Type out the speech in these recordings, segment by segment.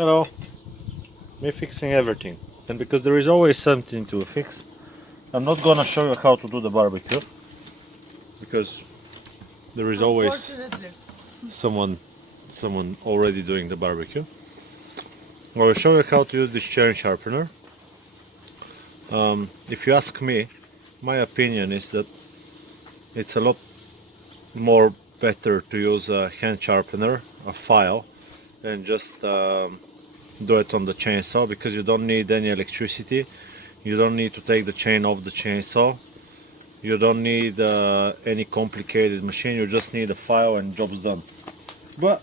Hello, me fixing everything. And because there is always something to fix, I'm not gonna show you how to do the barbecue because there is always someone already doing the barbecue. I will show you how to use this chain sharpener. If you ask me, my opinion is that it's a lot more better to use a hand sharpener, a file, and just do it on the chainsaw, because you don't need any electricity, you don't need to take the chain off the chainsaw, you don't need any complicated machine, you just need a file and job's done. But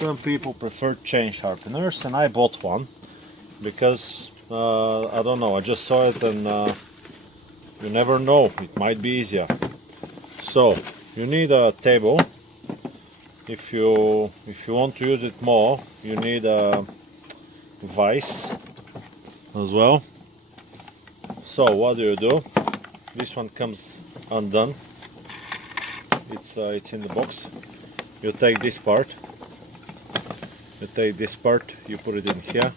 some people prefer chain sharpeners, and I bought one because I don't know, I just saw it, and you never know, it might be easier. So you need a table. If you want to use it more, you need a vise as well. So what do? This one comes undone. It's in the box. You take this part. You put it in here.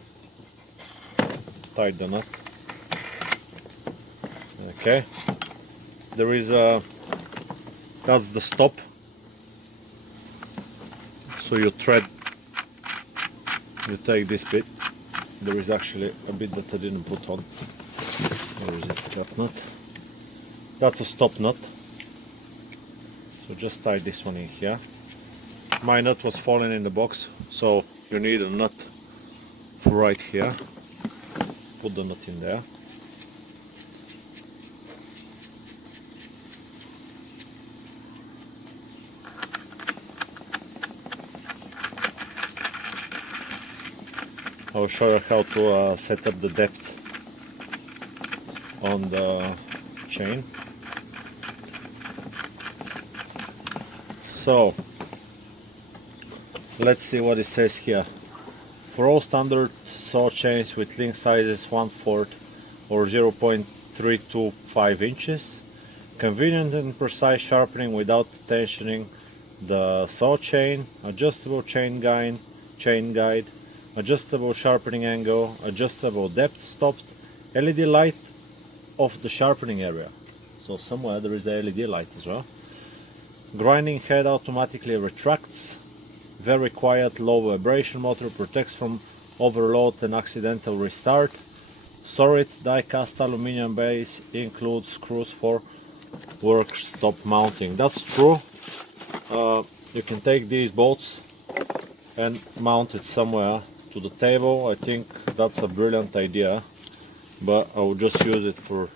Tie the knot. Okay. There is a. That's the stop. So you take this bit. There is actually a bit that I didn't put on. Where is it? That nut. That's a stop nut. So just tie this one in here. My nut was falling in the box, so you need a nut right here. Put the nut in there. I'll show you how to set up the depth on the chain. So let's see what it says here. For all standard saw chains with link sizes 1/4 or 0.325 inches, convenient and precise sharpening without tensioning the saw chain, adjustable chain guide, adjustable sharpening angle, adjustable depth, stopped, LED light of the sharpening area. So somewhere there is a LED light as well. Grinding head automatically retracts. Very quiet, low vibration motor, protects from overload and accidental restart. Solid die-cast aluminum base, includes screws for work stop mounting. That's true. You can take these bolts and mount it somewhere to the table. I think that's a brilliant idea, but I will just use it for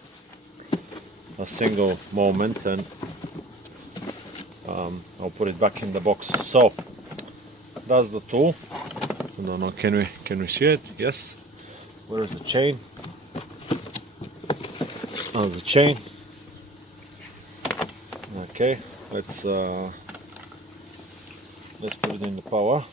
a single moment, and I'll put it back in the box. So that's the tool. I don't know, can we see it? Yes. Where is the chain? That's the chain. Okay, let's put it in the power.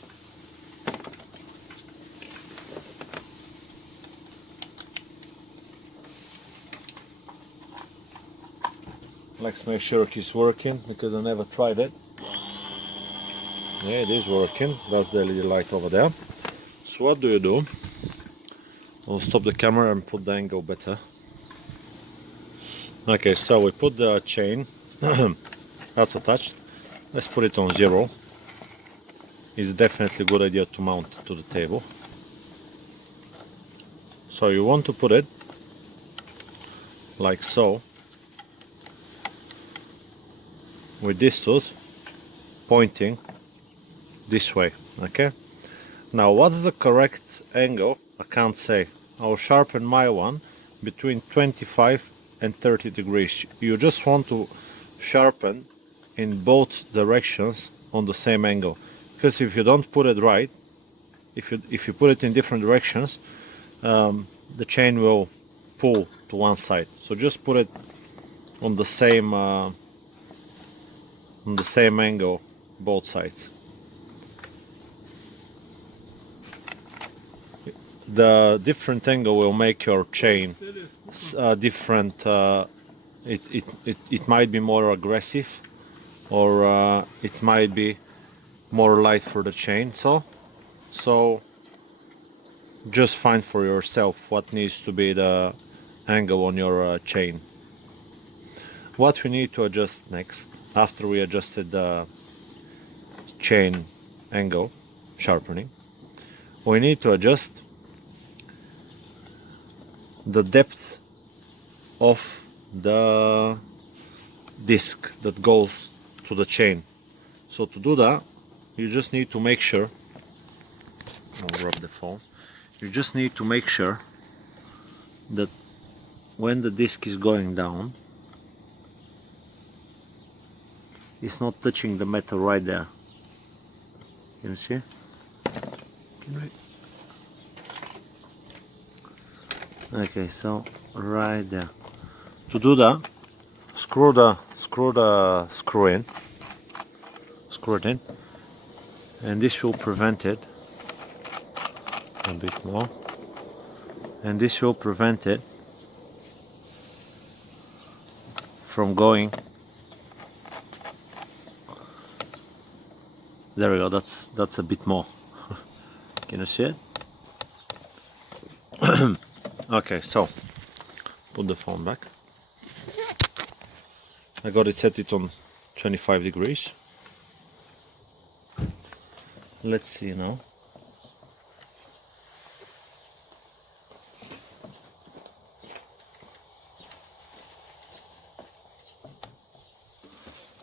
Let's make sure it is working, because I never tried it. Yeah, it is working. That's the LED light over there. So what do? I'll stop the camera and put the angle better. Okay, so we put the chain. That's attached. Let's put it on 0. It's definitely a good idea to mount to the table. So you want to put it like so, with this tooth pointing this way. Okay, now what's the correct angle? I can't say. I'll sharpen my one between 25 and 30 degrees. You just want to sharpen in both directions on the same angle, because if you don't put it right, if you put it in different directions, the chain will pull to one side. So just put it on the same angle, both sides. The different angle will make your chain different. It might be more aggressive, or it might be more light for the chain. So just find for yourself what needs to be the angle on your chain. What we need to adjust next, after we adjusted the chain angle sharpening, we need to adjust the depth of the disc that goes to the chain. So to do that, you just need to make sure, I'll rub the phone, you just need to make sure that when the disc is going down, it's not touching the metal right there. Can you see? Okay, so right there. To do that, screw it in, and this will prevent it a bit more, and this will prevent it from going. There we go. That's a bit more. Can you see it? Okay, so put the phone back. I got it set on 25 degrees. Let's see now.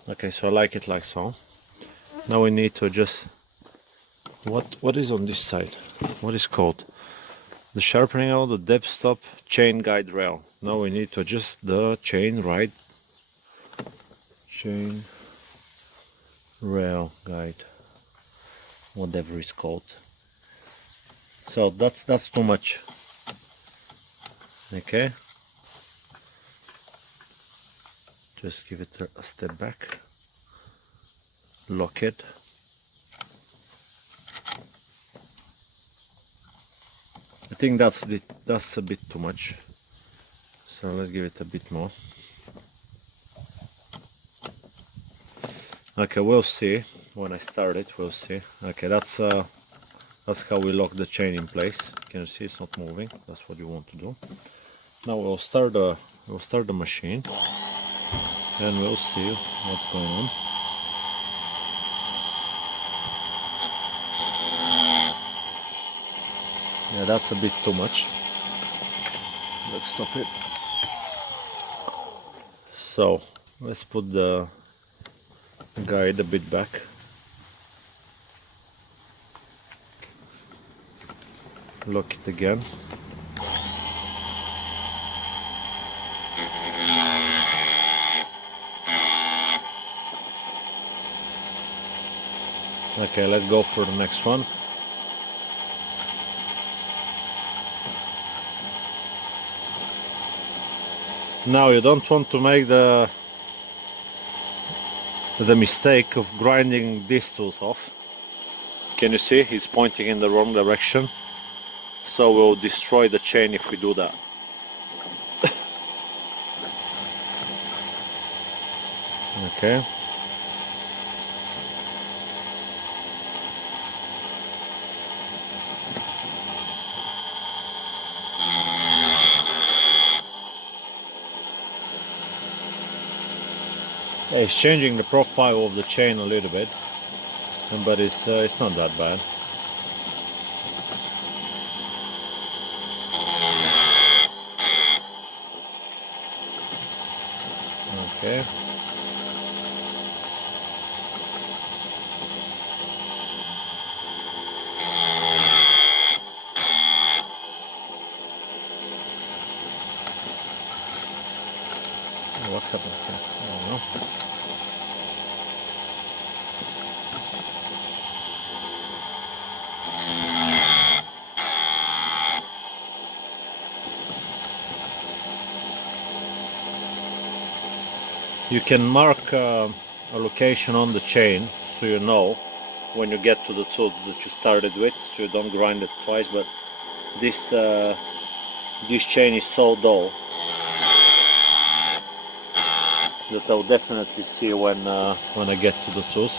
Okay, so I like it like so. Now we need to adjust what is on this side. What is called the sharpening out, the depth stop, chain guide rail. Now we need to adjust the chain rail guide, whatever it's called. So that's too much. Okay, just give it a step back, lock it. I think that's a bit too much, so let's give it a bit more. Okay, we'll see when I start it. We'll see. Okay, that's how we lock the chain in place. Can you see it's not moving? That's what you want to do. Now we'll start the machine, and we'll see what's going on. Yeah, that's a bit too much. Let's stop it. So let's put the guide a bit back. Lock it again. Okay, let's go for the next one. Now you don't want to make the mistake of grinding these tools off. Can you see? It's pointing in the wrong direction. So we'll destroy the chain if we do that. Okay. It's changing the profile of the chain a little bit, but it's not that bad. Okay. What happened here? I don't know. You can mark a location on the chain so you know when you get to the tool that you started with, so you don't grind it twice. But this chain is so dull that I'll definitely see when I get to the tooth.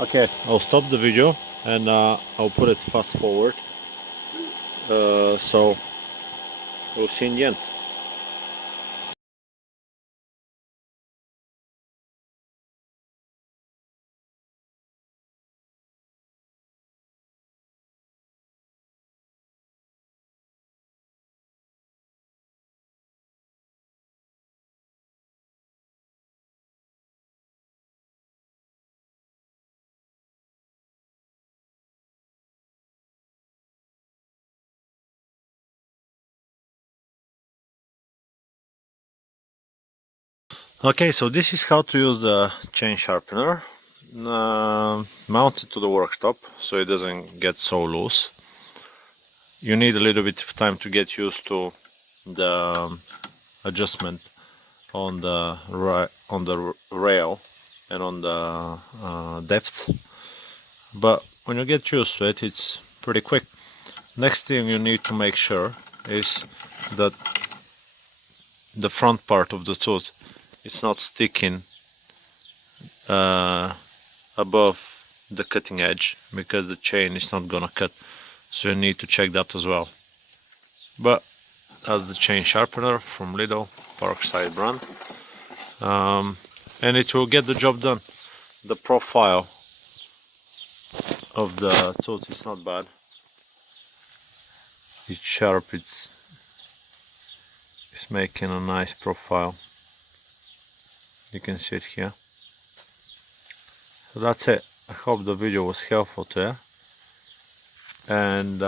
Okay, I'll stop the video and I'll put it fast forward. So we'll see in the end. Okay, so this is how to use the chain sharpener. Mount it to the worktop so it doesn't get so loose. You need a little bit of time to get used to the adjustment on the rail and on the depth, but when you get used to it, it's pretty quick. Next thing you need to make sure is that the front part of the tooth is not sticking above the cutting edge, because the chain is not gonna cut, so you need to check that as well. But that's the chain sharpener from Lidl, Parkside brand, and it will get the job done. The profile of the tooth is not bad. It's sharp, it's making a nice profile. You can see it here. So that's it. I hope the video was helpful to you, and